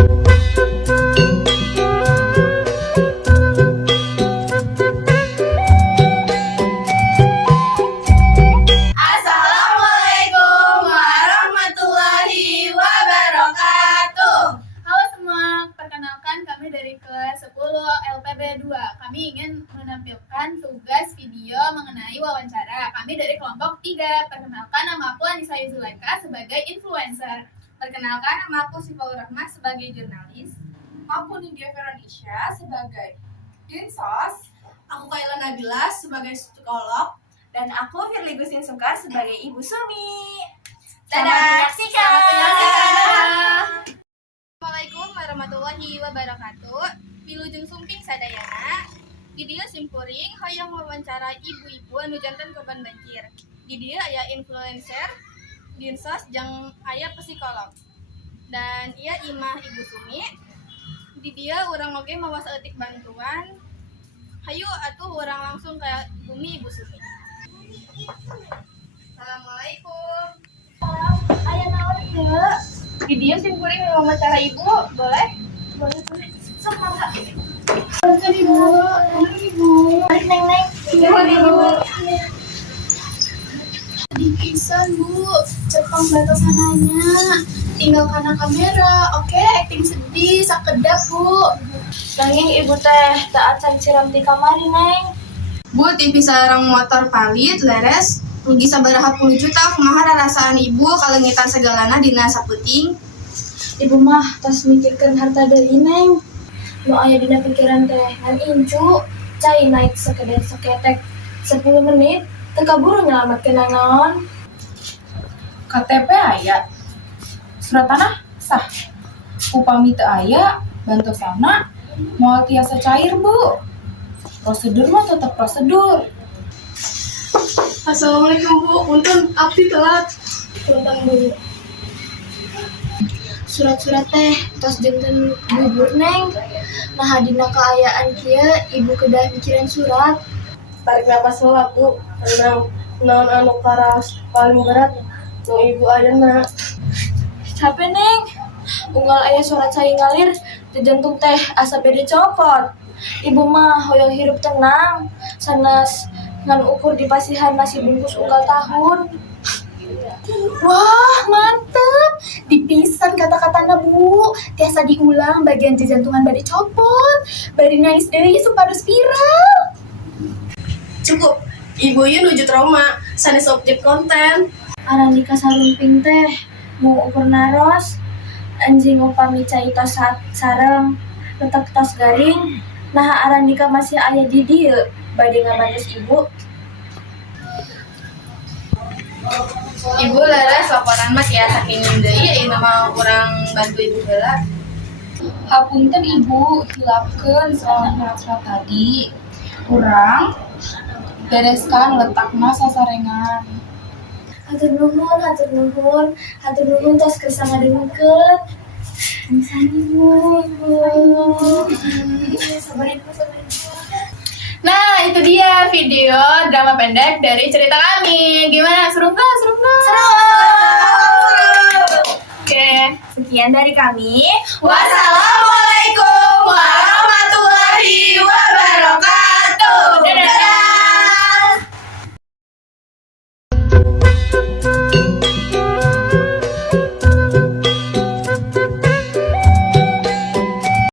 Assalamualaikum warahmatullahi wabarakatuh. Halo semua, perkenalkan kami dari kelas 10 LPB 2. Kami ingin menampilkan tugas video mengenai wawancara. Kami dari kelompok 3. Perkenalkan, nama aku Anissa Yuzulaika sebagai influencer. Perkenalkan, nama aku Sifaul Rahmah sebagai jurnalis. Aku Nindya Veronisha sebagai dinsos. Aku Kaila Nabila sebagai psikolog. Dan aku Firly Gusin Sungkar sebagai Ibu Sumi. Dadah. Menyaksikan. Assalamualaikum warahmatullahi wabarakatuh. Wilujeng sumping sadayana. Video simpuring hoyong wawancara ibu-ibu anu janten korban banjir. Di dia aya influencer, dinsos jeung aya psikolog. Dan ia imah Ibu Sumi. Di dia urang oge mawa saeutik bantuan. Hayu atuh urang langsung ke bumi Ibu Sumi. Assalamualaikum. Aya naon teu? Video simpuring wawancara ibu, boleh? Boleh. Sok mangga. Bantu ibu. Balik neng. Pisan bu, cepang batasananya. Tinggal karena kamera, oke? Acting sedih, sakedap bu. Nanging ibu teh tak acan siram di kamari neng. Bu, TV sareng motor palit, leres, rugi sabaraha puluh juta, kumaha rasaan ibu kalengitan segalana dina saputing. Ibu mah tos mikirkeun harta deui neng. Nu aya dina pikiran teh ngan incu, cai naik sekedar seketek 10 menit teu kaburu nyelametkeun naon. KTP aya, surat tanah sah, upami teu aya, bantosana moal tiasa cair bu. Prosedur mah tetap prosedur. Assalamualaikum bu, punten abdi telat. Punten Bu. Surat-surat teh tos dinten gugur neng. Nah dina kaayaan kieu ibu kedah mikiran surat. Tarik napas heula Bu, tenang. Naon anu karas paling berat nu ibu ayeuna. Capek neng. Unggal aya surat cai ngalir di jantung teh asa bede copot. Ibu mah hoyong hirup tenang. Sanes ngan ukur di pasihan nasi bungkus unggal tahun. Wah, mantep. Dipisan kata-katana bu. Tiasa diulang bagian jantungan bari copot. Bari nangis deui supados viral. Cukup, ibu ieu nuju trauma, sanes objek konten. Arandika sarumping teh mau ukur naros. Anjing upami cai tos sareng letak tos garing. Nah Arandika masih aya di dieu bade ngabantus ibu. Ibu leres laporan mah tiasa kirim deui ieu mah urang bantu ibu heula. Hapunten ibu, hilapkeun soal surat tadi. Urang bereskan letakna sasarengan. Hatur nuhun tos kersa ngadengekeun. Misalnya ibu. Sabar ibu. Nah, itu dia video drama pendek dari cerita kami. Gimana? Seru nggak? Seru. Oke. Sekian dari kami. Wassalam.